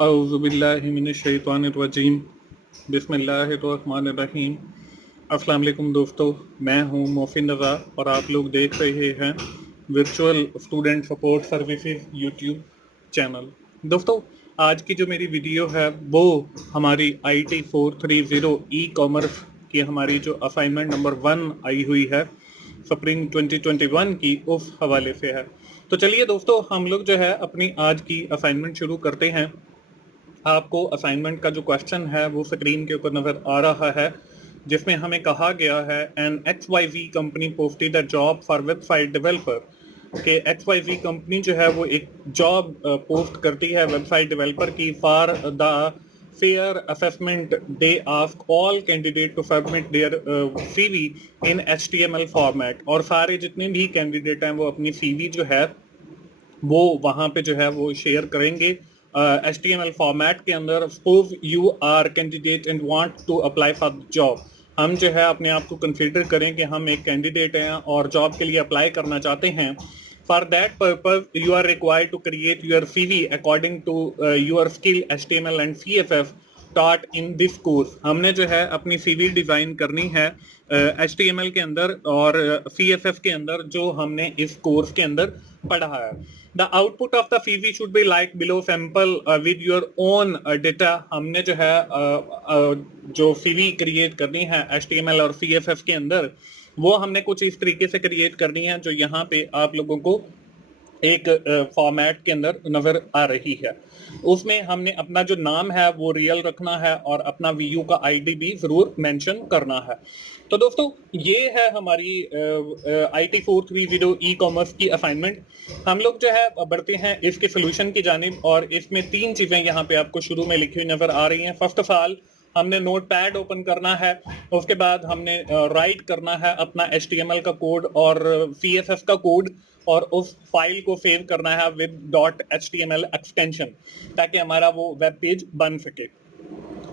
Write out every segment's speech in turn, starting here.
औज़ुबिल्लाहिमिनश्शैतानिर्रजीम बिस्मिल्लाहिर्रहमानिर्रहीम। अस्सलाम वालेकुम दोस्तों, मैं हूं मोहसिन रज़ा और आप लोग देख रहे हैं virtual student support services YouTube channel. दोस्तों, आज की जो मेरी वीडियो है वो हमारी IT 430 ई कॉमर्स की हमारी जो असाइनमेंट नंबर 1 आई हुई है स्प्रिंग 2021 की, उस हवाले से है। तो चलिए दोस्तों, हम लोग जो है अपनी आज की असाइनमेंट शुरू करते हैं। आपको असाइनमेंट का जो क्वेश्चन है वो स्क्रीन के ऊपर नजर आ रहा है, जिसमें हमें कहा गया है an XYZ company posted a job for website developer. के XYZ कंपनी जो है वो एक जॉब पोस्ट करती है वेबसाइट डेवलपर की for the fair assessment. They ask all candidate to submit their CV in HTML format. और सारे जितने भी कैंडिडेट हैं वो अपनी CV जो है वो वहां पे जो है वो शेयर करेंगे HTML फॉर्मेट के अंदर। Suppose you are candidate and want to apply for job. हम जो है अपने आप को कंसीडर करें कि हम एक कैंडिडेट हैं और जॉब के लिए अप्लाई करना चाहते हैं। For that purpose you are required to create your CV according to your skill HTML and CSS taught in this course. हमने जो है अपनी CV डिजाइन करनी है HTML के अंदर और CSS के अंदर, जो हमने इस कोर्स के अंदर पढ़ा है। The output of the CV should be like below sample with your own data. हमने जो है जो CV क्रिएट करनी है HTML और CSS के अंदर, वो हमने कुछ इस तरीके से क्रिएट करनी है जो यहाँ पे आप लोगों को एक फॉर्मेट के अंदर नजर आ रही है। उसमें हमने अपना जो नाम है वो रियल रखना है और अपना VU का ID भी जरूर मेंशन करना है। तो दोस्तों, ये है हमारी IT 430 ई कॉमर्स की असाइनमेंट। हम लोग जो है बढ़ते हैं इसके सोल्यूशन की जानिब, और इसमें 3 चीजें यहाँ पे आपको शुरू में लिखी हुई नजर आ रही हैं। फर्स्ट ऑफ ऑल, हमने नोटपैड ओपन करना है। उसके बाद हमने राइट करना है अपना HTML का कोड और CSS का कोड, और उस फाइल को सेव करना है विद .html एक्सटेंशन, ताकि हमारा वो वेब पेज बन सके।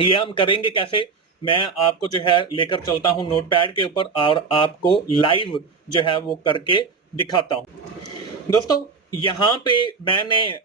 ये हम करेंगे कैसे, मैं आपको जो है लेकर चलता हूं नोटपैड के ऊपर और आपको लाइव जो है वो करके दिखाता हूं। दोस्तों, यहाँ पे मैंने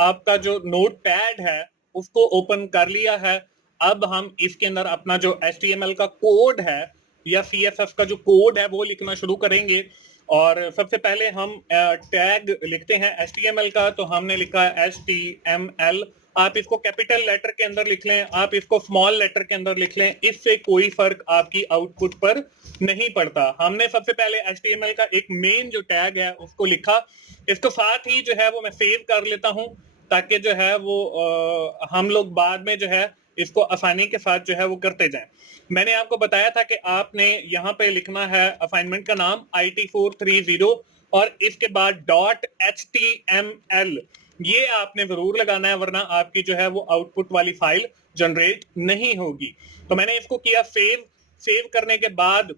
आपका जो नोटपैड है उसको ओपन कर लिया है। अब हम इसके अंदर अपना जो HTML का कोड है या CSS का जो कोड है वो लिखना शुरू करेंगे। और सबसे पहले हम टैग लिखते हैं HTML का, तो हमने लिखा है HTML। आप इसको कैपिटल लेटर के अंदर लिख लें, आप इसको स्मॉल लेटर के अंदर लिख लें, इससे कोई फर्क आपकी आउटपुट पर नहीं पड़ता। हमने सबसे पहले HTML का एक मेन जो टैग है उसको लिखा। इसको साथ ही जो है वो मैं सेव कर लेता हूं, ताकि जो है वो हम लोग बाद में जो है इसको आसानी के साथ जो है वो करते जाएं। मैंने आपको बताया था कि आपने यहाँ पे लिखना है असाइनमेंट का नाम IT 430 और इसके बाद .html। ये आपने जरूर लगाना है, वरना आपकी जो है वो आउटपुट वाली फाइल जनरेट नहीं होगी। तो मैंने इसको किया सेव। सेव करने के बाद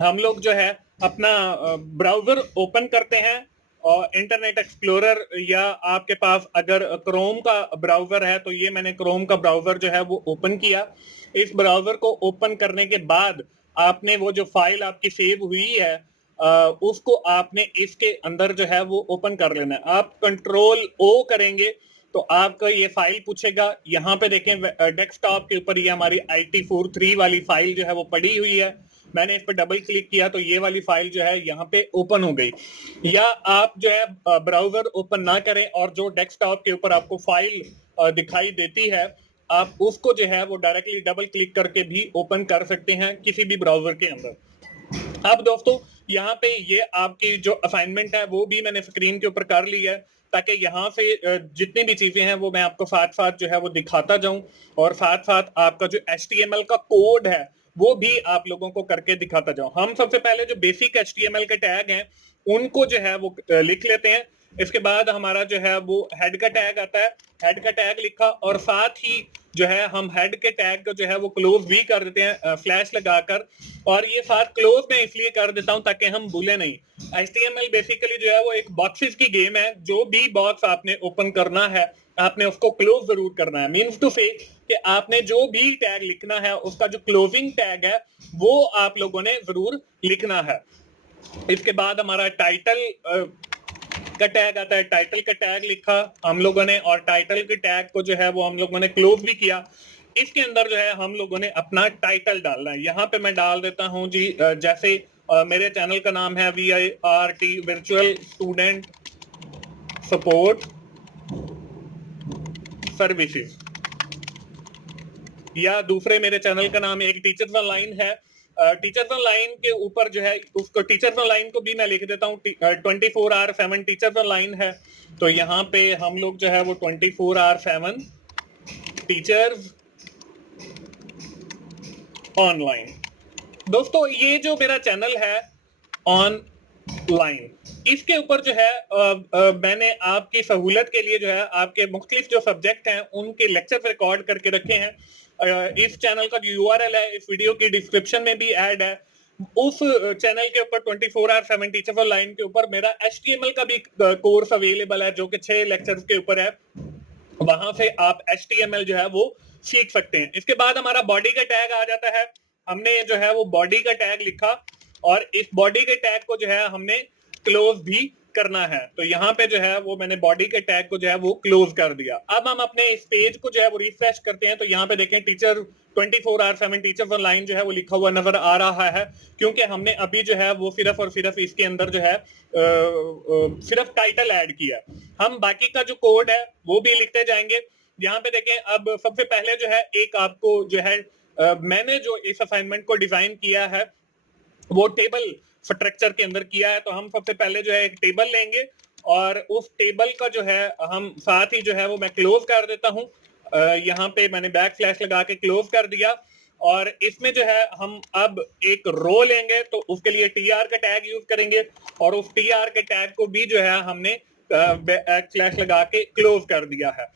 हम लोग जो है अपना ब्राउजर ओपन करते हैं, और इंटरनेट एक्सप्लोरर, या आपके पास अगर क्रोम का ब्राउजर है तो ये मैंने क्रोम का ब्राउजर जो है वो ओपन किया। इस ब्राउजर को ओपन करने के बाद आपने वो जो फाइल आपकी सेव हुई है उसको आपने इसके अंदर जो है वो ओपन कर लेना है। आप कंट्रोल O करेंगे तो आपका ये फाइल पूछेगा। यहाँ पे देखें डेस्कटॉप के ऊपर ये हमारी IT 43 वाली फाइल जो है वो पड़ी हुई है। मैंने इस पर डबल क्लिक किया तो ये वाली फाइल जो है यहाँ पे ओपन हो गई। या आप जो है ब्राउजर ओपन ना करें और जो डेस्कटॉप के ऊपर आपको फाइल दिखाई देती है, आप उसको जो है वो डायरेक्टली डबल क्लिक करके भी ओपन कर सकते हैं किसी भी ब्राउजर के अंदर। अब दोस्तों, यहाँ पे ये आपकी जो असाइनमेंट है वो भी मैंने स्क्रीन के ऊपर कर ली है, ताकि यहाँ से जितनी भी चीजें हैं वो मैं आपको साथ साथ जो है वो दिखाता जाऊं, और साथ साथ आपका जो HTML का कोड है वो भी आप लोगों को करके दिखाता जाऊं। हम सबसे पहले जो बेसिक HTML के टैग हैं उनको जो है वो लिख लेते हैं। इसके बाद हमारा जो है वो हेड का टैग आता है। हेड का टैग लिखा, और साथ ही जो है हम हेड के टैग को जो है वो क्लोज भी कर देते हैं फ्लैश लगाकर। और ये साथ क्लोज मैं इसलिए कर देता हूं ताकि हम भूले नहीं। HTML बेसिकली जो है वो एक बॉक्सेस की गेम है। जो भी बॉक्स आपने ओपन करना है आपने उसको क्लोज जरूर करना है। मीन्स टू से कि आपने जो भी टैग लिखना है उसका जो क्लोजिंग टैग है वो आप लोगों ने जरूर लिखना है। इसके बाद हमारा टाइटल का टैग आता है, टाइटल का टैग लिखा हम लोगों ने, और टाइटल के टैग को जो है वो हम लोगों ने क्लोज भी किया। इसके अंदर जो है हम लोगों ने अपना टाइटल डालना है। यहाँ पे मैं डाल देता हूँ जी जैसे मेरे चैनल का नाम है VIRT virtual student support services, या दूसरे मेरे चैनल का नाम एक टीचर्स ऑनलाइन है। टीचर्स ऑनलाइन के ऊपर जो है उसको टीचर्स ऑनलाइन को भी मैं लिख देता हूँ 24/7 टीचर्स ऑनलाइन है। तो यहाँ पे हम लोग जो है वो 24/7 टीचर्स ऑनलाइन। दोस्तों ये जो मेरा चैनल है ऑनलाइन, इसके ऊपर जो है मैंने आपकी सहूलत के लिए जो है आपके मुख्तलिफ जो सब्जेक्ट हैं उनके लेक्चर रिकॉर्ड करके रखे हैं। इस चैनल का जो URL है इस वीडियो की डिस्क्रिप्शन में भी ऐड है। उस चैनल के ऊपर 24/7 टीचर्स ऑनलाइन के ऊपर मेरा HTML का भी कोर्स अवेलेबल है जो कि 6 लेक्चर्स के ऊपर है। वहां से आप HTML जो है वो सीख सकते हैं। इसके बाद हमारा बॉडी का टैग आ जाता है। हमने जो है वो बॉडी का टैग लिखा और इस बॉडी के टैग को जो है हमने क्लोज भी करना है। तो यहाँ पे जो है वो मैंने बॉडी के टैग को जो है वो क्लोज कर दिया। अब हम अपने इस पेज को जो है वो रिफ्रेश करते हैं तो यहाँ पे देखें टीचर 24/7 टीचर्स ऑनलाइन जो है वो लिखा हुआ नजर आ रहा है, क्योंकि हमने अभी जो है वो सिर्फ और सिर्फ इसके अंदर जो है सिर्फ टाइटल ऐड किया। हम बाकी का जो कोड है वो भी लिखते जाएंगे। यहाँ पे देखें अब सबसे पहले जो है एक आपको जो है मैंने जो इस असाइनमेंट को डिजाइन किया है वो टेबल स्ट्रक्चर के अंदर किया है। तो हम सबसे पहले जो है एक टेबल लेंगे और उस टेबल का जो है हम साथ ही जो है वो मैं क्लोज कर देता हूँ। यहाँ पे मैंने बैक स्लैश लगा के क्लोज कर दिया और इसमें जो है हम अब एक रो लेंगे तो उसके लिए TR का टैग यूज करेंगे और उस TR के टैग को भी जो है हमने बैक स्लैश लगा के क्लोज कर दिया है।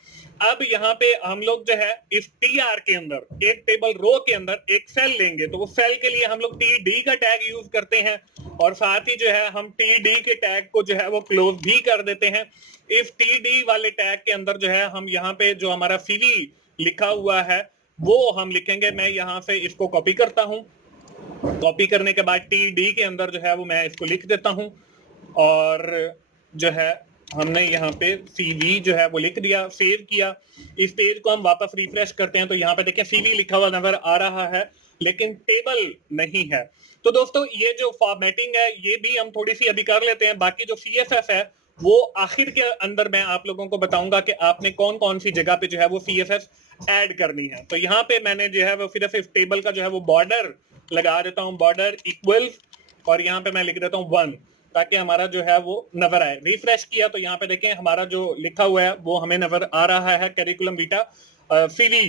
अब यहाँ पे हम लोग जो है इस TR के अंदर एक टेबल रो के अंदर एक सेल लेंगे तो वो सेल के लिए हम लोग TD का टैग यूज करते हैं और साथ ही जो है हम TD के टैग को जो है वो क्लोज भी कर देते हैं। इस TD वाले टैग के अंदर जो है हम यहाँ पे जो हमारा CV लिखा हुआ है वो हम लिखेंगे। मैं यहाँ से इसको कॉपी करता हूँ, कॉपी करने के बाद TD के अंदर जो है वो मैं इसको लिख देता हूँ और जो है हमने यहाँ पे CV जो है वो लिख दिया, सेव किया। इस पेज को हम वापस रिफ्रेश करते हैं तो यहाँ पे देखिए CV लिखा हुआ नजर आ रहा है लेकिन टेबल नहीं है। तो दोस्तों ये जो फॉर्मेटिंग है ये भी हम थोड़ी सी अभी कर लेते हैं। बाकी जो CSS है वो आखिर के अंदर मैं आप लोगों को बताऊंगा कि आपने कौन कौन सी जगह पे जो है वो CSS ऐड करनी है। तो यहाँ पे मैंने जो है वो सिर्फ इस टेबल का जो है वो बॉर्डर लगा देता हूँ, बॉर्डर इक्वल, और यहाँ पे मैं लिख देता हूँ 1 ताकि हमारा जो है वो नजर आए। रिफ्रेश किया तो यहाँ पे देखें हमारा जो लिखा हुआ है वो हमें नजर आ रहा है करिकुलम बीटा CV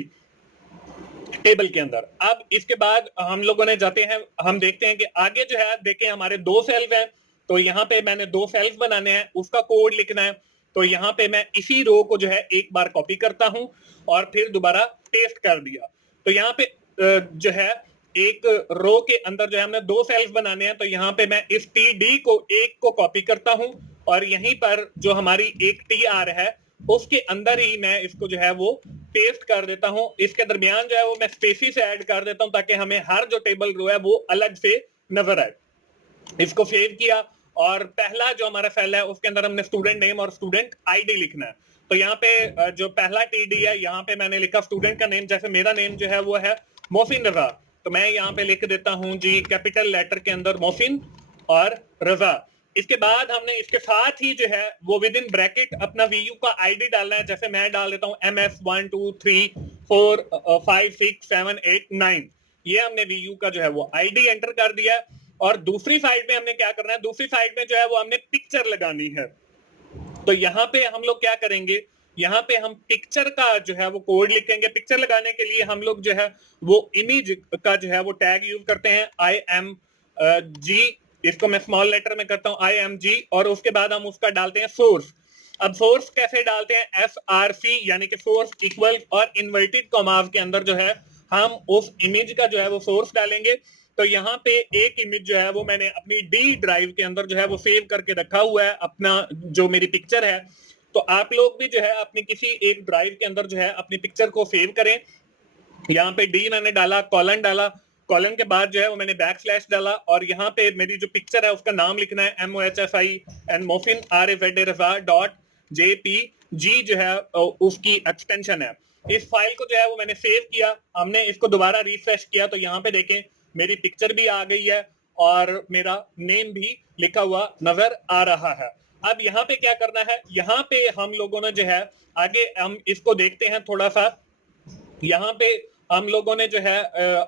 टेबल के अंदर। अब इसके बाद हम लोगों ने जाते हैं, हम देखते हैं कि आगे जो है देखें हमारे 2 सेल्स हैं तो यहाँ पे मैंने 2 सेल्स बनाने हैं, उसका कोड लिखना है। तो यहाँ पे मैं इसी रो को जो है एक बार कॉपी करता हूं और फिर दोबारा पेस्ट कर दिया। तो यहाँ पे जो है एक रो के अंदर जो है हमने 2 सेल्स बनाने हैं तो यहाँ पे मैं इस TD को एक को कॉपी करता हूं और यहीं पर जो हमारी एक TR है उसके अंदर ही मैं इसको जो है वो पेस्ट कर देता हूं। इसके दरमियान जो है वो मैं स्पेसिस ऐड कर देता हूं ताकि हमें हर जो टेबल रो है वो अलग से नजर आए। इसको सेव किया और पहला जो हमारा सेल है उसके अंदर हमने स्टूडेंट नेम और स्टूडेंट ID लिखना है। तो यहाँ पे जो पहला TD है यहाँ पे मैंने लिखा स्टूडेंट का नेम, जैसे मेरा नेम जो है वो है मोहसिन रजा, तो मैं यहाँ पे लिख देता हूँ जी कैपिटल लेटर के अंदर मोहसिन और रजा। इसके बाद हमने इसके साथ ही जो है वो विद इन ब्रैकेट अपना VU का ID डालना है। जैसे मैं डाल देता हूँ MS 1 2 3 4 5 6 7 8 9, ये हमने VU का जो है वो ID एंटर कर दिया है। और दूसरी साइड में हमने क्या करना है, दूसरी साइड में जो है वो हमने पिक्चर लगानी है। तो यहाँ पे हम लोग क्या करेंगे, यहाँ पे हम पिक्चर का जो है वो कोड लिखेंगे। पिक्चर लगाने के लिए हम लोग जो है वो इमेज का जो है वो टैग यूज करते हैं IMG, इसको मैं स्मॉल लेटर में करता हूँ IMG, और उसके बाद हम उसका डालते हैं सोर्स। अब सोर्स कैसे डालते हैं, SRC यानी कि सोर्स इक्वल और इन्वर्टेड कॉमास के अंदर जो है हम उस इमेज का जो है वो सोर्स डालेंगे। तो यहाँ पे एक इमेज जो है वो मैंने अपनी D ड्राइव के अंदर जो है वो सेव करके रखा हुआ है, अपना जो मेरी पिक्चर है। तो आप लोग भी जो है अपनी किसी एक ड्राइव के अंदर जो है अपनी पिक्चर को सेव करें। यहाँ पे D मैंने डाला, कॉलन डाला, कॉलन के बाद जो है वो मैंने बैक स्लैश डाला और यहाँ पे मेरी जो पिक्चर है उसका नाम लिखना है MOHFI एंड मोफिन RFA.jpg जो है उसकी एक्सटेंशन है। इस फाइल को जो है वो मैंने सेव किया, हमने इसको दोबारा रिफ्रेश किया तो यहाँ पे देखें मेरी पिक्चर भी आ गई है और मेरा नेम भी लिखा हुआ नजर आ रहा है। अब यहाँ पे क्या करना है, यहाँ पे हम लोगों ने जो है आगे हम इसको देखते हैं थोड़ा सा। यहाँ पे हम लोगों ने जो है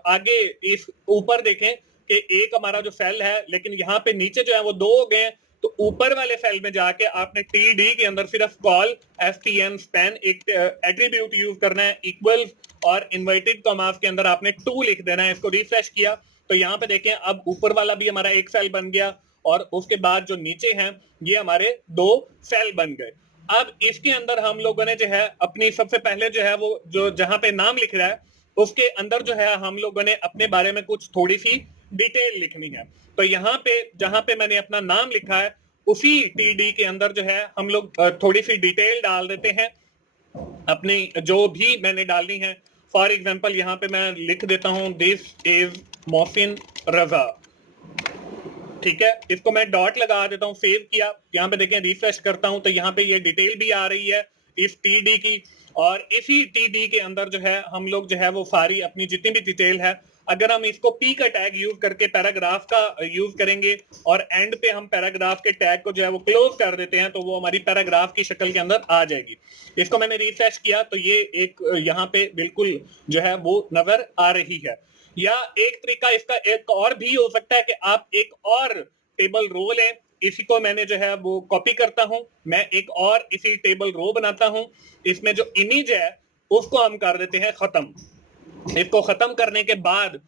आगे इस ऊपर देखें कि एक हमारा जो सेल है, लेकिन यहाँ पे नीचे जो है वो दो हो गए हैं। तो ऊपर वाले सेल में जाके आपने TD के अंदर सिर्फ कॉल FTN स्पैन एक एट्रीब्यूट यूज करना है, इक्वल और इन्वर्टेड कॉमास के अंदर आपने 2 लिख देना है। इसको रिफ्रेश किया तो यहाँ पे देखें अब ऊपर वाला भी हमारा एक सेल बन गया और उसके बाद जो नीचे हैं ये हमारे 2 सेल बन गए। अब इसके अंदर हम लोगों ने जो है अपनी सबसे पहले जो है वो जो जहां पे नाम लिख रहा है उसके अंदर जो है हम लोगों ने अपने बारे में कुछ थोड़ी सी डिटेल लिखनी है। तो यहाँ पे जहां पे मैंने अपना नाम लिखा है उसी TD के अंदर जो है हम लोग थोड़ी सी डिटेल डाल देते हैं अपनी जो भी मैंने डालनी है। फॉर एग्जाम्पल यहाँ पे मैं लिख देता हूं दिस इज मोहसिन रजा, ठीक है। इसको मैं डॉट लगा देता हूँ, सेव किया, यहाँ पे देखें रिफ्रेश करता हूँ तो यहाँ पे ये डिटेल भी आ रही है इस TD की। और इसी TD के अंदर जो है हम लोग जो है वो सारी अपनी जितनी भी डिटेल है, अगर हम इसको P का टैग यूज करके पैराग्राफ का यूज करेंगे और एंड पे हम पैराग्राफ के टैग को जो है वो क्लोज कर देते हैं तो वो हमारी पैराग्राफ की शक्ल के अंदर आ जाएगी। इसको मैंने रिफ्रेश किया तो ये एक यहाँ पे बिल्कुल जो है वो नजर आ रही है। या एक तरीका इसका एक और भी हो सकता है कि आप एक और टेबल रो लें। इसी को मैंने जो है वो कॉपी करता हूं, मैं एक और इसी टेबल रो बनाता हूं। इसमें जो इमेज है उसको हम कर देते हैं खत्म। इसको खत्म करने के बाद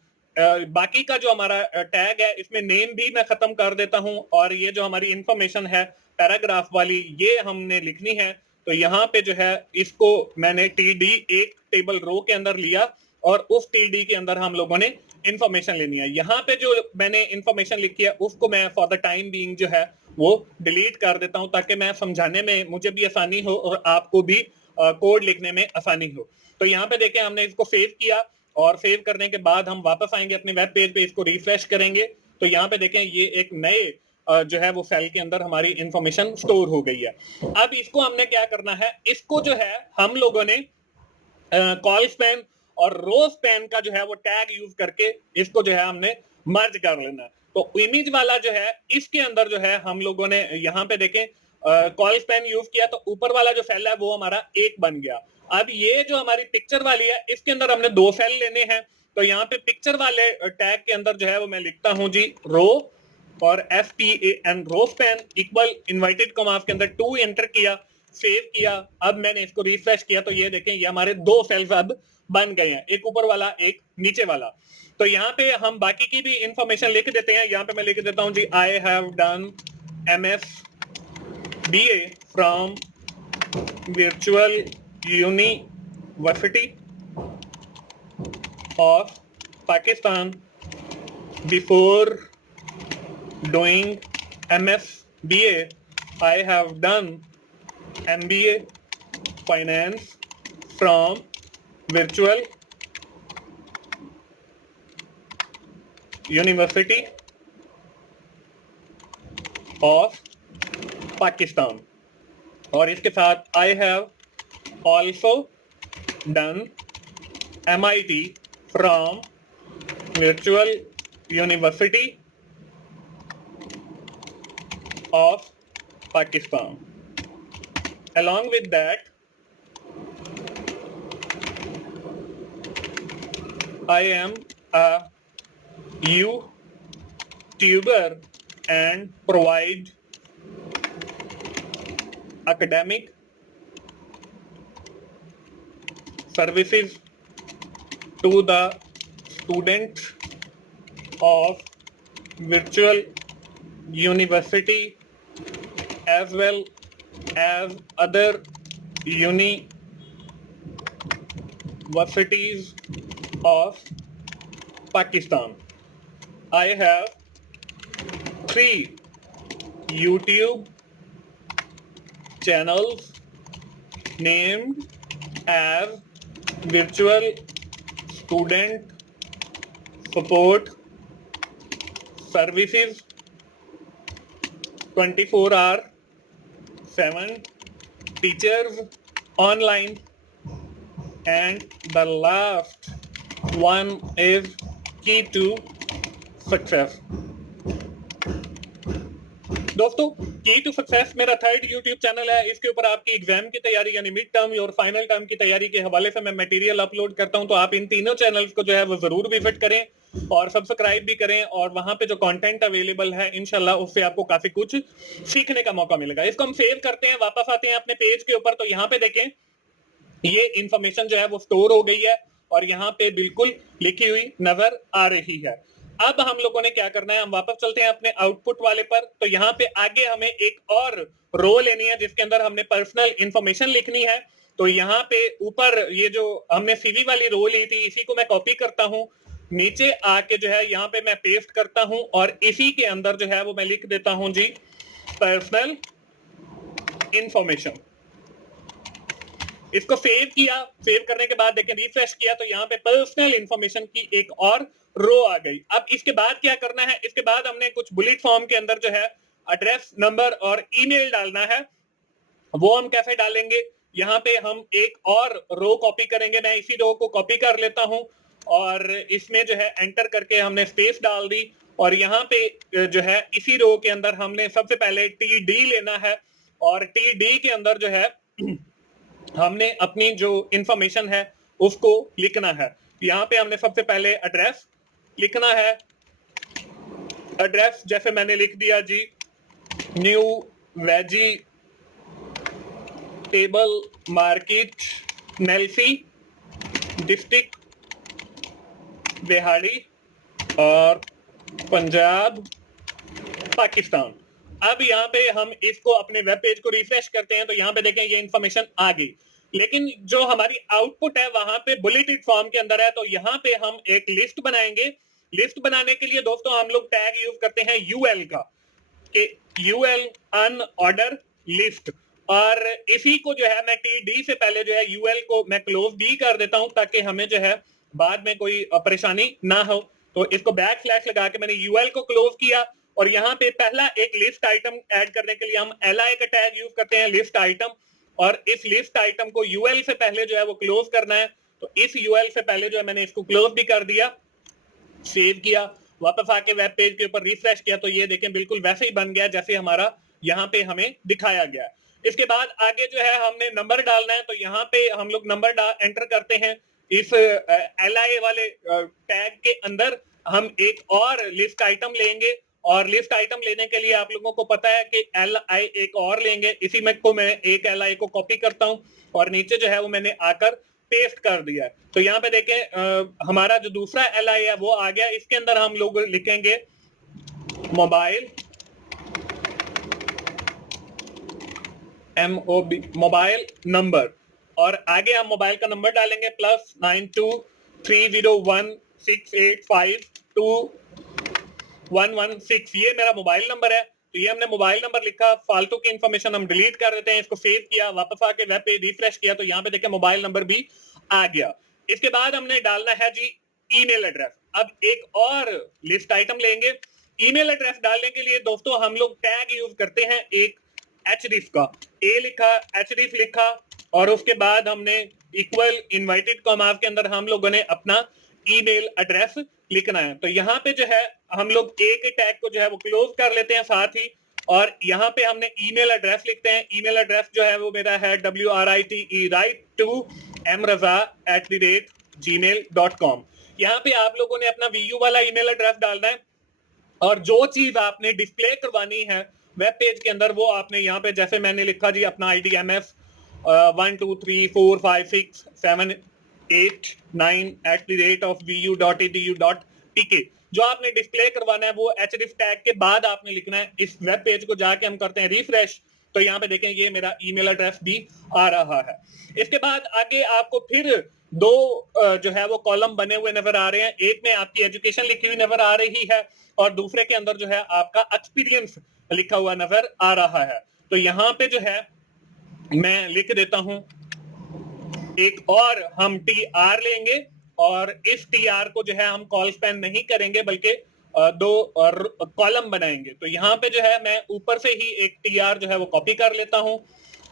बाकी का जो हमारा टैग है इसमें नेम भी मैं खत्म कर देता हूं और ये जो हमारी इंफॉर्मेशन है पैराग्राफ वाली ये हमने लिखनी है। तो यहाँ पे जो है इसको मैंने TD एक टेबल रो के अंदर लिया और उस TD के अंदर हम लोगों ने इंफॉर्मेशन लेनी है। यहाँ पे जो मैंने इंफॉर्मेशन लिखी है उसको मैं फॉर द टाइम बीइंग जो है वो डिलीट कर देता हूँ ताकि मैं समझाने में मुझे भी आसानी हो और आपको भी कोड लिखने में आसानी हो। तो यहाँ पे देखें हमने इसको सेव किया और सेव करने के बाद हम वापस आएंगे अपने वेब पेज पे, इसको रिफ्रेश करेंगे तो यहाँ पे देखें ये एक नए जो है वो सेल के अंदर हमारी इंफॉर्मेशन स्टोर हो गई है। अब इसको हमने क्या करना है, इसको जो है हम लोगों ने कॉल स्पैन और रो स्पैन का जो है वो टैग यूज करके इसको जो है हमने मर्ज कर लेना। तो इमेज वाला जो है इसके अंदर जो है हम लोगों ने यहाँ पे देखें कॉल स्पैन यूज किया तो ऊपर वाला जो सेल है वो हमारा एक बन गया। अब ये जो हमारी पिक्चर वाली है इसके अंदर हमने 2 सेल लेने हैं। तो यहाँ पे पिक्चर वाले टैग के अंदर जो है वो मैं लिखता हूं जी रो और FTAN row span equal inverted commas के अंदर 2 एंटर किया, सेव किया। अब मैंने इसको रिफ्रेश किया तो ये देखें ये हमारे 2 सेल्स अब बन गए हैं, एक ऊपर वाला एक नीचे वाला। तो यहाँ पे हम बाकी की भी इंफॉर्मेशन लिख देते हैं। यहाँ पे मैं लिख देता हूँ जी I have done MSBA from virtual university of Pakistan before doing MSBA I have done MBA finance from virtual university of Pakistan और इसके साथ I have also done MIT from virtual university of Pakistan. Along with that, I am a YouTuber and provide academic services to the students of virtual university as well as other universities of Pakistan. I have 3 YouTube channels named as Virtual Student support services 24/7, teachers online, and the last one is key to success. दोस्तों, की to success मेरा third YouTube channel है। इसके ऊपर आपकी exam की तैयारी यानी मिड टर्म और फाइनल टर्म की तैयारी के हवाले से मैं मटेरियल अपलोड करता हूं, तो आप इन तीनों चैनल्स को जो है वो जरूर विजिट करें और सब्सक्राइब भी करें, और वहां पे जो कंटेंट अवेलेबल है इंशाल्लाह उससे आपको काफी कुछ सीखने का मौका मिलेगा। इसको हम सेव करते हैं, वापस आते हैं अपने पेज के ऊपर, तो यहाँ पे देखें ये इंफॉर्मेशन जो है वो स्टोर हो गई है और यहाँ पे बिल्कुल लिखी हुई नजर आ रही है। अब हम लोगों ने क्या करना है, हम वापस चलते हैं अपने आउटपुट वाले पर। तो यहाँ पे आगे हमें एक और रो लेनी है जिसके अंदर हमने पर्सनल इंफॉर्मेशन लिखनी है। तो यहाँ पे ऊपर ये जो हमने सीवी वाली रो ली थी, इसी को मैं कॉपी करता हूँ, नीचे आके जो है यहाँ पे मैं पेस्ट करता हूँ और इसी के अंदर जो है वो मैं लिख देता हूँ जी पर्सनल इंफॉर्मेशन। इसको सेव किया, सेव करने के बाद देखें रिफ्रेश किया तो यहाँ पे पर्सनल इंफॉर्मेशन की एक और रो आ गई। अब इसके बाद क्या करना है, इसके बाद हमने कुछ बुलेट फॉर्म के अंदर जो है एड्रेस, नंबर और ईमेल डालना है। वो हम कैसे डालेंगे, यहाँ पे हम एक और रो कॉपी करेंगे। मैं इसी रो को कॉपी कर लेता हूँ और इसमें जो है एंटर करके हमने स्पेस डाल दी और यहाँ पे जो है इसी रो के अंदर हमने सबसे पहले TD लेना है और TD के अंदर जो है हमने अपनी जो इंफॉर्मेशन है उसको लिखना है। यहाँ पे हमने सबसे पहले एड्रेस लिखना है। एड्रेस जैसे मैंने लिख दिया जी, न्यू वेजिटेबल मार्केट, नेल्सी, डिस्ट्रिक्ट बिहाड़ी और पंजाब, पाकिस्तान। अब यहाँ पे हम इसको अपने वेब पेज को रिफ्रेश करते हैं तो यहाँ पे देखें ये इंफॉर्मेशन आ गई, लेकिन जो हमारी आउटपुट है वहां पे बुलेटेड फॉर्म के अंदर है। तो यहाँ पे हम एक लिस्ट बनाएंगे। लिस्ट बनाने के लिए दोस्तों हम लोग टैग यूज करते हैं UL का, UL अनऑर्डर लिस्ट, और इसी को जो है मैं TD से पहले जो है UL को मैं क्लोज भी कर देता हूं ताकि हमें जो है बाद में कोई परेशानी ना हो। तो इसको बैकस्लैश लगा के मैंने UL को क्लोज किया और यहाँ पे पहला एक लिस्ट आइटम ऐड करने के लिए हम LI का टैग यूज करते हैं, लिस्ट आइटम, और इस लिस्ट आइटम को UL से पहले जो है वो क्लोज करना है। तो इस UL से पहले जो है मैंने इसको क्लोज भी कर दिया, सेव किया, वापस आके वेब पेज के ऊपर रिफ्रेश किया तो ये देखें बिल्कुल वैसे ही बन गया जैसे हमारा यहाँ पे हमें दिखाया गया। इसके बाद आगे जो है हमने नंबर डालना है, तो यहाँ पे हम लोग नंबर एंटर करते हैं। इस LI वाले टैग के अंदर हम एक और लिस्ट आइटम लेंगे और लिस्ट आइटम लेने के लिए आप लोगों को पता है कि LI एक और लेंगे। इसी में को मैं एक LI को कॉपी करता हूं और नीचे जो है वो मैंने आकर पेस्ट कर दिया है। तो यहाँ पे देखें हमारा जो दूसरा LI है वो आ गया। इसके अंदर हम लोग लिखेंगे मोबाइल, MOB, मोबाइल नंबर, और आगे हम मोबाइल का नंबर डालेंगे +923016852116। ये मेरा मोबाइल नंबर है। तो ये हमने मोबाइल नंबर लिखा, फालतू की इंफॉर्मेशन हम डिलीट कर देते हैं। इसको सेव किया, वापस आके वेब पेज रिफ्रेश किया तो यहाँ पे देखें मोबाइल नंबर भी आ गया। इसके बाद हमने डालना है जी ईमेल एड्रेस। अब एक और लिस्ट आइटम लेंगे। ईमेल एड्रेस डालने के लिए दोस्तों हम लोग टैग यूज करते हैं एक href का, A लिखा, href लिखा और उसके बाद हमने इक्वल इनवाइटेड कॉमा के अंदर हम लोगों ने अपना ईमेल एड्रेस लिखना है। तो यहाँ पे जो है हम लोग A के टैग को जो है वो क्लोज कर लेते हैं साथ ही, और यहाँ पे हमने ईमेल एड्रेस लिखते हैं। ईमेल एड्रेस जो है वो मेरा है write2mraza@gmail.com। यहाँ पे आप लोगों ने अपना VU वाला ईमेल एड्रेस डालना है और जो चीज आपने डिस्प्ले करवानी है वेब पेज के अंदर वो आपने यहाँ पे, जैसे मैंने लिखा जी अपना IDMF 123456789@vu.edu.tk, जो आपने डिस्प्ले करवाना है वो href टैग के बाद आपने लिखना है। इस वेब पेज को जाके हम करते हैं रिफ्रेश तो यहाँ पे देखें ये मेरा ईमेल एड्रेस भी आ रहा है। इसके बाद आगे आपको फिर दो जो है वो कॉलम बने हुए नजर आ रहे हैं। एक में आपकी एजुकेशन लिखी हुई नजर आ रही है और दूसरे के अंदर जो है आपका एक्सपीरियंस लिखा हुआ नजर आ रहा है। तो यहाँ पे जो है मैं लिख देता हूं, एक और हम TR लेंगे और इस टीआर को जो है हम कॉल स्पैन नहीं करेंगे बल्कि दो कॉलम बनाएंगे। तो यहाँ पे जो है मैं ऊपर से ही एक टीआर जो है वो कॉपी कर लेता हूँ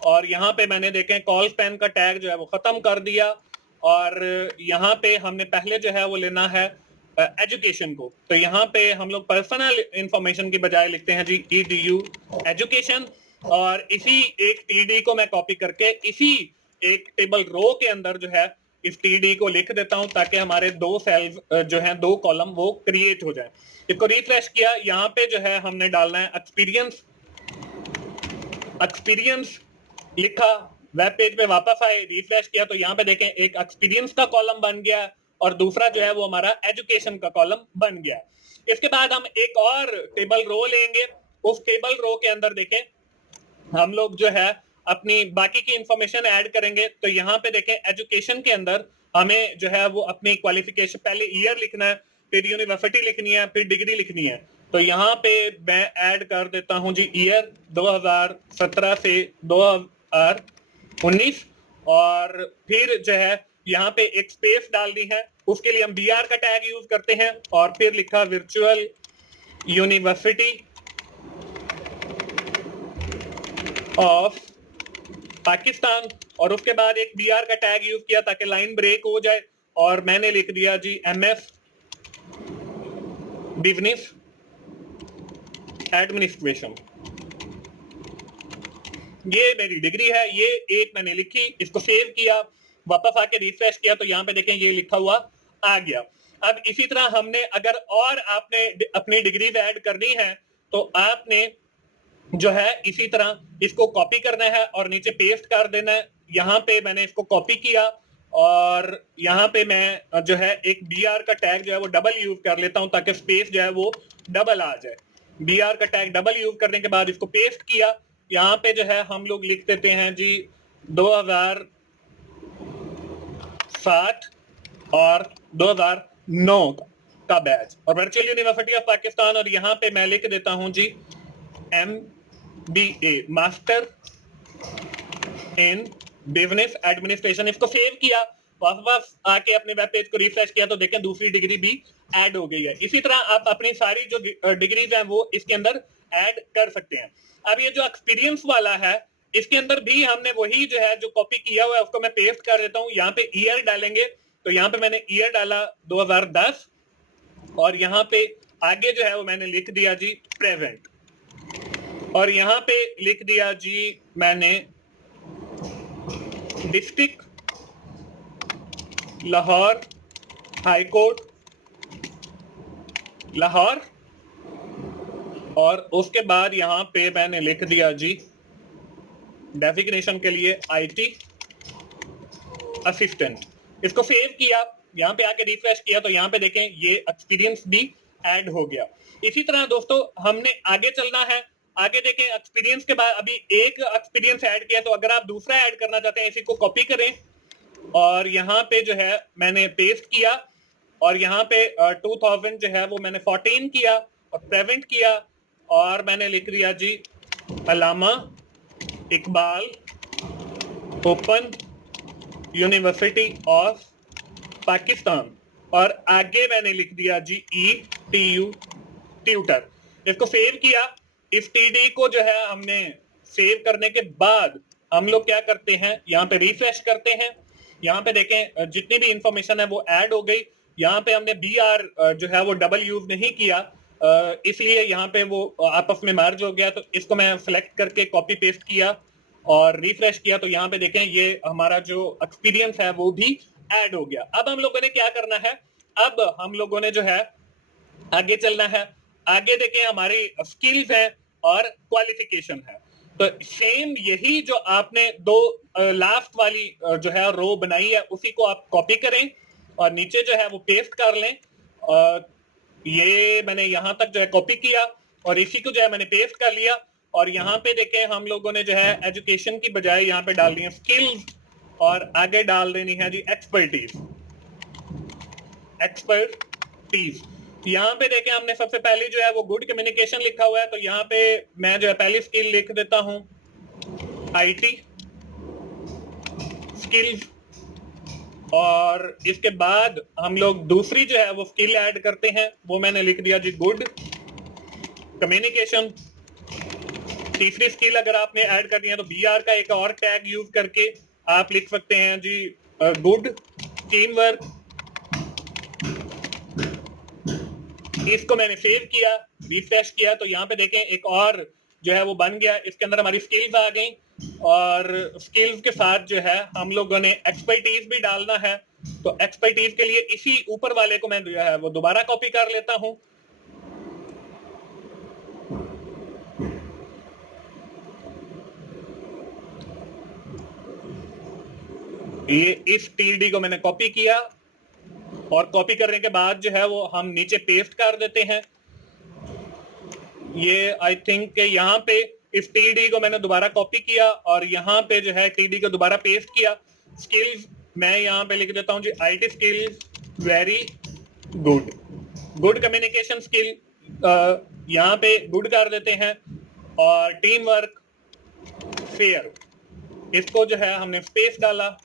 और यहाँ पे मैंने देखें कॉल स्पैन का टैग जो है वो खत्म कर दिया और यहाँ पे हमने पहले जो है वो लेना है एजुकेशन को। तो यहाँ पे हम लोग पर्सनल इंफॉर्मेशन की बजाय लिखते हैं जी edu एजुकेशन और इसी एक टीडी को मैं कॉपी करके इसी एक टेबल रो के अंदर जो है इस टीडी को लिख देता हूं ताकि हमारे दो सेल्स जो हैं दो कॉलम वो क्रिएट हो जाए। इसको रिफ्रेश किया, यहाँ पे जो है हमने डालना है एक्सपीरियंस। एक्सपीरियंस लिखा, वेब पेज पे वापस आए, रिफ्रेश किया तो यहाँ पे देखें एक एक्सपीरियंस का कॉलम बन गया और दूसरा जो है वो हमारा एजुकेशन का कॉलम बन गया। इसके बाद हम एक और टेबल रो लेंगे, उस टेबल रो के अंदर देखें हम लोग जो है अपनी बाकी की इंफॉर्मेशन ऐड करेंगे। तो यहाँ पे देखें एजुकेशन के अंदर हमें जो है वो अपनी क्वालिफिकेशन, पहले ईयर लिखना है, फिर यूनिवर्सिटी लिखनी है, फिर डिग्री लिखनी है। तो यहाँ पे मैं ऐड कर देता हूँ जी ईयर 2017 से 2019 और फिर जो है यहाँ पे एक स्पेस डालनी है, उसके लिए हम BR का टैग यूज करते हैं और फिर लिखा वर्चुअल यूनिवर्सिटी ऑफ पाकिस्तान और उसके बाद एक BR का टैग यूज किया ताकि लाइन ब्रेक हो जाए और मैंने लिख दिया जी MS बिजनेस एडमिनिस्ट्रेशन। ये मेरी डिग्री है, ये एक मैंने लिखी, इसको सेव किया, वापस आके रिफ्रेश किया तो यहाँ पे देखें ये लिखा हुआ आ गया। अब इसी तरह हमने अगर और आपने अपनी डिग्री ऐड करनी है तो आपने जो है इसी तरह इसको कॉपी करना है और नीचे पेस्ट कर देना है। यहाँ पे मैंने इसको कॉपी किया और यहाँ पे मैं जो है एक BR का टैग जो है वो डबल यूज कर लेता हूं ताकि स्पेस जो है वो डबल आ जाए। BR का टैग डबल यूज करने के बाद इसको पेस्ट किया, यहाँ पे जो है हम लोग लिख देते हैं जी 2007 और 2009 का बैच और वर्चुअल यूनिवर्सिटी ऑफ पाकिस्तान और यहाँ पे मैं लिख देता हूं जी MBA master in business administration. इसको सेव किया, वापस आके अपने वेब पेज को रिफ्रेश किया तो देखें दूसरी डिग्री भी ऐड हो गई है। इसी तरह आप अपनी सारी जो डिग्रीज हैं वो इसके अंदर ऐड कर सकते हैं। अब ये जो एक्सपीरियंस वाला है इसके अंदर भी हमने वही जो है जो कॉपी किया हुआ है उसको मैं पेस्ट कर देता हूँ। यहाँ पे ईयर डालेंगे तो यहाँ पे मैंने ईयर डाला 2010 और यहाँ पे आगे जो है वो मैंने लिख दिया जी प्रेजेंट और यहाँ पे लिख दिया जी मैंने district Lahore high court Lahore और उसके बाद यहाँ पे मैंने लिख दिया जी डेजिग्नेशन के लिए IT असिस्टेंट। इसको सेव किया, यहाँ पे आके रिफ्रेश किया तो यहाँ पे देखें ये एक्सपीरियंस भी ऐड हो गया। इसी तरह दोस्तों हमने आगे चलना है, आगे देखें एक्सपीरियंस के बाद अभी एक एक्सपीरियंस ऐड किया तो अगर आप दूसरा ऐड करना चाहते हैं इसी को कॉपी करें और यहाँ पे जो है मैंने पेस्ट किया और यहाँ पे 2000 जो है वो मैंने 14 किया और प्रेजेंट किया और मैंने लिख दिया जी Allama Iqbal open university of Pakistan और आगे मैंने लिख दिया जी ETU ट्यूटर। इसको सेव किया। इस TD को जो है हमने सेव करने के बाद हम लोग क्या करते हैं, यहाँ पे रिफ्रेश करते हैं। यहाँ पे देखें जितनी भी इंफॉर्मेशन है वो ऐड हो गई। यहाँ पे हमने BR जो है वो डबल यूज नहीं किया इसलिए यहाँ पे वो आपस में मर्ज हो गया। तो इसको मैं सिलेक्ट करके कॉपी पेस्ट किया और रिफ्रेश किया तो यहाँ पे देखें ये हमारा जो एक्सपीरियंस है वो भी ऐड हो गया। अब हम लोगों ने क्या करना है, अब हम लोगों ने जो है आगे चलना है। आगे देखें हमारी स्किल्स है और क्वालिफिकेशन है। तो सेम यही जो आपने दो लास्ट वाली जो है रो बनाई है उसी को आप कॉपी करें और नीचे जो है वो पेस्ट कर लें। ये मैंने यहाँ तक जो है कॉपी किया और इसी को जो है मैंने पेस्ट कर लिया और यहाँ पे देखें हम लोगों ने जो है एजुकेशन की बजाय यहाँ पे डाल दी है स्किल्स और आगे डाल देनी है जी एक्सपर्टीज। एक्सपर्टीज यहाँ पे देखें हमने सबसे पहले जो है वो गुड कम्युनिकेशन लिखा हुआ है तो यहाँ पे मैं जो है पहली स्किल लिख देता हूँ IT स्किल्स और इसके बाद हम लोग दूसरी जो है वो स्किल ऐड करते हैं, वो मैंने लिख दिया जी गुड कम्युनिकेशन। तीसरी स्किल अगर आपने ऐड करनी है तो BR का एक और टैग यूज करके आप लिख सकते हैं जी गुड टीम वर्क। इसको मैंने सेव किया, रिफ्रेश किया, तो यहाँ पे देखें एक और जो है वो बन गया। इसके अंदर हमारी स्किल्स आ गई और स्किल्स के साथ जो है हम लोगों ने एक्सपर्टीज भी डालना है। तो एक्सपर्टीज के लिए इसी ऊपर वाले को मैं जो है वो दोबारा कॉपी कर लेता हूं। ये इस TD को मैंने कॉपी किया और कॉपी करने के बाद जो है वो हम नीचे पेस्ट कर देते हैं। ये आई थिंक के यहाँ पे इस TD को मैंने दोबारा कॉपी किया और यहाँ पे जो है TD को दोबारा पेस्ट किया। स्किल्स मैं यहाँ पे लिख देता हूँ जी IT skills very good, good communication skill यहाँ पे गुड कर देते हैं और टीम वर्क फेयर, इसको जो है हमने स्पेस डाला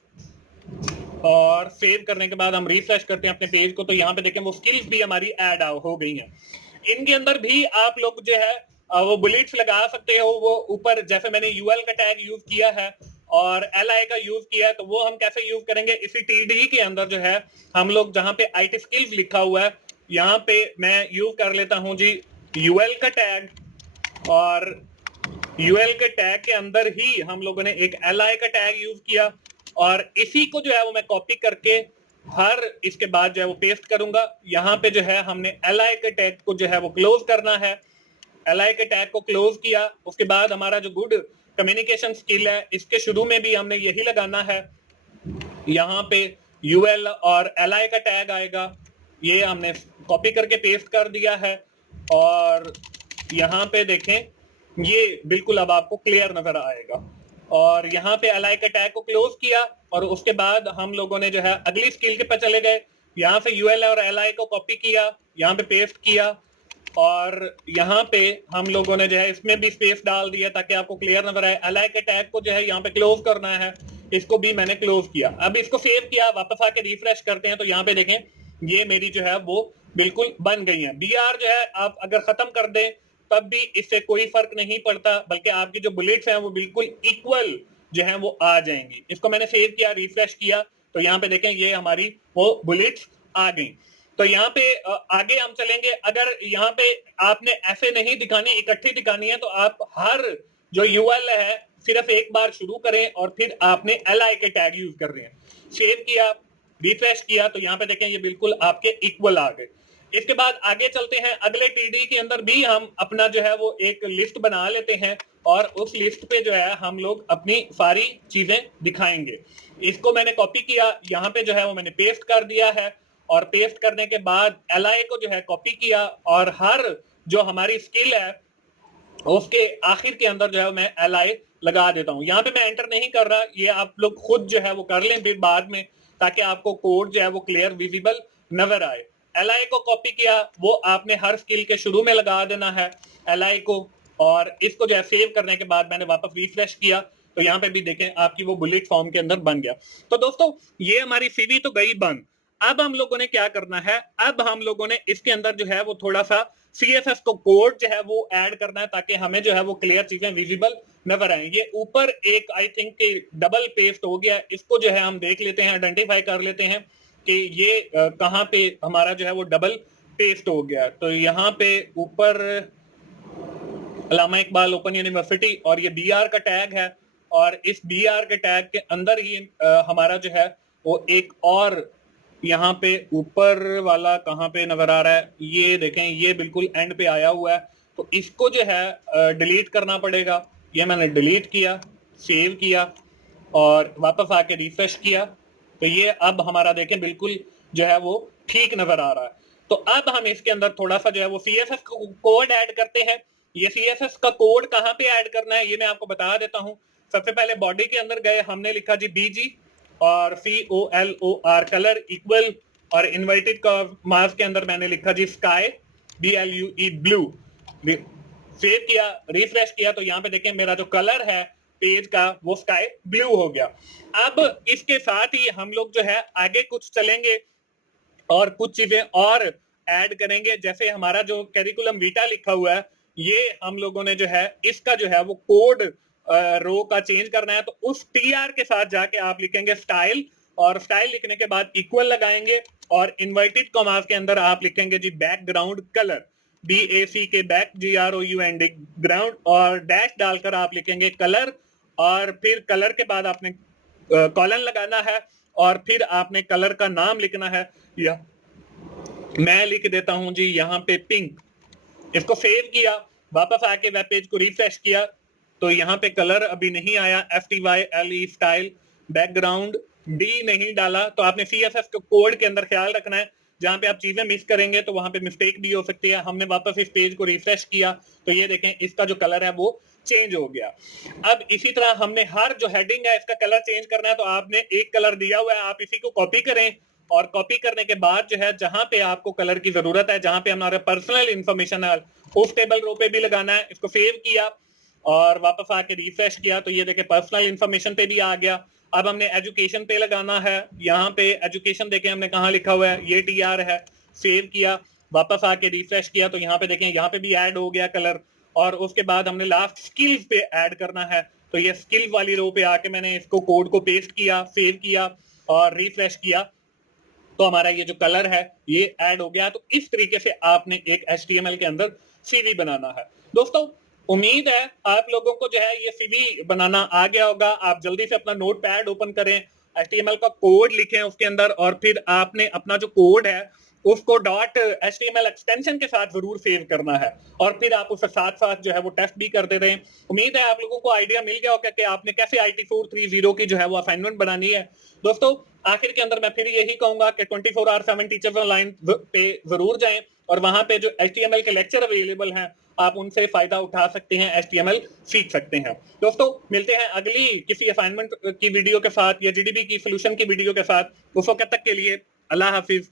और सेव करने के बाद हम रिफ्रेश करते हैं अपने पेज को, तो यहाँ पे देखें वो स्किल्स भी हमारी ऐड हो गई हैं। इनके अंदर भी आप लोग जो है वो बुलेट्स लगा सकते हो। वो ऊपर जैसे मैंने UL का टैग यूज किया है और LI का यूज किया है, तो वो हम कैसे यूज करेंगे, इसी TD के अंदर जो है हम लोग जहां पे IT स्किल्स लिखा हुआ है यहाँ पे मैं यूज कर लेता हूं जी UL का टैग और UL के टैग के अंदर ही हम लोगों ने एक LI का टैग यूज किया और इसी को जो है वो मैं कॉपी करके हर इसके बाद जो है वो पेस्ट करूंगा। यहाँ पे जो है हमने LI के टैग को जो है वो क्लोज करना है। LI के टैग को क्लोज किया, उसके बाद हमारा जो गुड कम्युनिकेशन स्किल है इसके शुरू में भी हमने यही लगाना है। यहाँ पे UL और LI का टैग आएगा, ये हमने कॉपी करके पेस्ट कर दिया है और यहाँ पे देखें ये बिल्कुल अब आपको क्लियर नजर आएगा। और यहाँ पे LI के टैग को क्लोज किया और उसके बाद हम लोगों ने जो है अगली स्किल के पे चले गए। यहाँ से UL और LI को कॉपी किया, यहाँ पे पेस्ट किया और यहाँ पे हम लोगों ने जो है इसमें भी स्पेस डाल दिया ताकि आपको क्लियर नजर आए। LI के टैग को जो है यहाँ पे क्लोज करना है, इसको भी मैंने क्लोज किया। अब इसको सेव किया, वापस आके रिफ्रेश करते हैं तो यहाँ पे देखें ये मेरी जो है वो बिल्कुल बन गई है। BR जो है आप अगर खत्म कर दें तब भी इससे कोई फर्क नहीं पड़ता, बल्कि आपकी जो बुलेट्स हैं वो बिल्कुल इक्वल जो है वो आ जाएंगी। इसको मैंने सेव किया, रिफ्रेश किया, तो यहाँ पे देखें ये हमारी वो बुलेट्स आ गई। तो यहाँ पे आगे हम चलेंगे। अगर यहाँ पे आपने ऐसे नहीं दिखानी, इकट्ठी दिखानी है, तो आप हर जो UL है सिर्फ एक बार शुरू करें और फिर आपने LI के टैग यूज कर रहे हैं। सेव किया, रिफ्रेश किया, तो यहाँ पे देखें ये बिल्कुल आपके इक्वल आ गए। इसके बाद आगे चलते हैं, अगले TD के अंदर भी हम अपना जो है वो एक लिस्ट बना लेते हैं और उस लिस्ट पे जो है हम लोग अपनी सारी चीजें दिखाएंगे। इसको मैंने कॉपी किया, यहाँ पे जो है वो मैंने पेस्ट कर दिया है और पेस्ट करने के बाद LI को जो है कॉपी किया और हर जो हमारी स्किल है उसके आखिर के अंदर जो है मैं LI लगा देता हूँ। यहाँ पे मैं एंटर नहीं कर रहा, ये आप लोग खुद जो है वो कर लें फिर बाद में, ताकि आपको कोड जो है वो क्लियर विजिबल नजर आए। LI को कॉपी किया, वो आपने हर स्किल के शुरू में लगा देना है LI को, और इसको जो है सेव करने के बाद मैंने वापस रिफ्रेश किया तो यहाँ पे भी देखें आपकी वो बुलेट फॉर्म के अंदर बन गया। तो दोस्तों ये हमारी CV तो गई बंद। अब हम लोगों ने क्या करना है, अब हम लोगों ने इसके अंदर जो है वो थोड़ा सा CSS को कोड जो है वो ऐड करना है ताकि हमें जो है वो क्लियर चीजें विजिबल नजर आए। ये ऊपर एक आई थिंक डबल पेस्ट हो गया, इसको जो है हम देख लेते हैं, आइडेंटिफाई कर लेते हैं कि ये कहाँ पे हमारा जो है वो डबल पेस्ट हो गया। तो यहाँ पे ऊपर अल्लामा इकबाल ओपन यूनिवर्सिटी और ये BR का टैग है और इस BR के टैग के अंदर ही हमारा जो है वो एक और यहाँ पे ऊपर वाला कहाँ पे नजर आ रहा है, ये देखें ये बिल्कुल एंड पे आया हुआ है, तो इसको जो है डिलीट करना पड़ेगा। ये मैंने डिलीट किया, सेव किया और वापस आके रिफ्रेश किया, तो ये अब हमारा देखें बिल्कुल जो है वो ठीक नजर आ रहा है। तो अब हम इसके अंदर थोड़ा सा जो है वो CSS कोड ऐड करते हैं। ये CSS का कोड कहाँ पे ऐड करना है ये मैं आपको बता देता हूँ। सबसे पहले बॉडी के अंदर गए, हमने लिखा जी BG और COLOR कलर इक्वल, और इन्वर्टेड मार्क्स के अंदर मैंने लिखा जी स्काई BLUE ब्लू। सेव किया, रिफ्रेश किया, तो यहाँ पे देखें मेरा जो कलर है पेज का वो स्काई ब्लू हो गया। अब इसके साथ ही हम लोग जो है आगे कुछ चलेंगे और कुछ चीजें और ऐड करेंगे, जैसे हमारा जो करिकुलम वीटा लिखा हुआ है, ये हम लोगों ने जो है इसका जो है वो कोड रो का चेंज करना है, तो उस टीआर के साथ जाके आप लिखेंगे स्टाइल, और स्टाइल लिखने के बाद इक्वल लगाएंगे और इन्वर्टेड कॉमास के अंदर आप लिखेंगे जी बैकग्राउंड कलर, BAC के बैक GROUND ग्राउंड, और डैश डालकर आप लिखेंगे कलर, और फिर कलर के बाद आपने कॉलन लगाना है, और फिर आपने कलर का नाम लिखना है। या मैं लिख देता हूं जी यहाँ पे पिंक। इसको सेव किया, वापस आके वेब पेज को रिफ्रेश किया, तो यहाँ पे कलर अभी नहीं आया, STYLE स्टाइल, बैकग्राउंड D नहीं डाला, तो आपने CSS के कोड के अंदर ख्याल रखना है, जहां पे आप चीजें मिस करेंगे तो वहां पे मिस्टेक भी हो सकती है। हमने वापस इस पेज को रिफ्रेश किया, तो ये देखें इसका जो कलर है वो चेंज हो गया। अब इसी तरह हमने हर जो हेडिंग है इसका कलर चेंज करना है, तो आपने एक कलर दिया हुआ है, आप इसी को कॉपी करें, और कॉपी करने के बाद जो है जहां पे आपको कलर की जरूरत है, जहां पे हमारा पर्सनल इंफॉर्मेशन है, उस टेबल रो पे भी लगाना है। इसको सेव किया और वापस आके रिफ्रेश किया, तो ये देखे पर्सनल इंफॉर्मेशन पे भी आ गया। अब हमने एजुकेशन पे लगाना है, यहाँ पे एजुकेशन देखें हमने कहाँ लिखा हुआ है, ये TR है, सेव किया, वापस आके रिफ्रेश किया, तो यहाँ पे देखें यहाँ पे भी ऐड हो गया कलर। और उसके बाद हमने लास्ट स्किल्स पे ऐड करना है, तो ये स्किल वाली रो पे आके मैंने इसको कोड को पेस्ट किया, सेव किया और रिफ्रेश किया, तो हमारा ये जो कलर है ये ऐड हो गया। तो इस तरीके से आपने एक HTML के अंदर CV बनाना है। दोस्तों उम्मीद है आप लोगों को जो है ये CV बनाना आ गया होगा। आप जल्दी से अपना नोटपैड ओपन करें, HTML का कोड लिखें उसके अंदर, और फिर आपने अपना जो कोड है उसको .html एक्सटेंशन के साथ जरूर सेव करना है, और फिर आप उसके साथ साथ जो है वो टेस्ट भी करते रहें। उम्मीद है आप लोगों को आइडिया मिल गया होगा कि आपने कैसे IT 430 की जो है वो असाइनमेंट बनानी है। दोस्तों आखिर के अंदर मैं फिर यही कहूंगा कि 24/7 टीचर्स ऑनलाइन पे जरूर जाएं, और वहां पे जो HTML के लेक्चर अवेलेबल हैं आप उनसे फायदा उठा सकते हैं, HTML सीख सकते हैं। दोस्तों मिलते हैं अगली किसी असाइनमेंट की वीडियो के साथ या GDP की सोल्यूशन की वीडियो के साथ। उस वक्त तक के लिए अल्लाह हाफिज।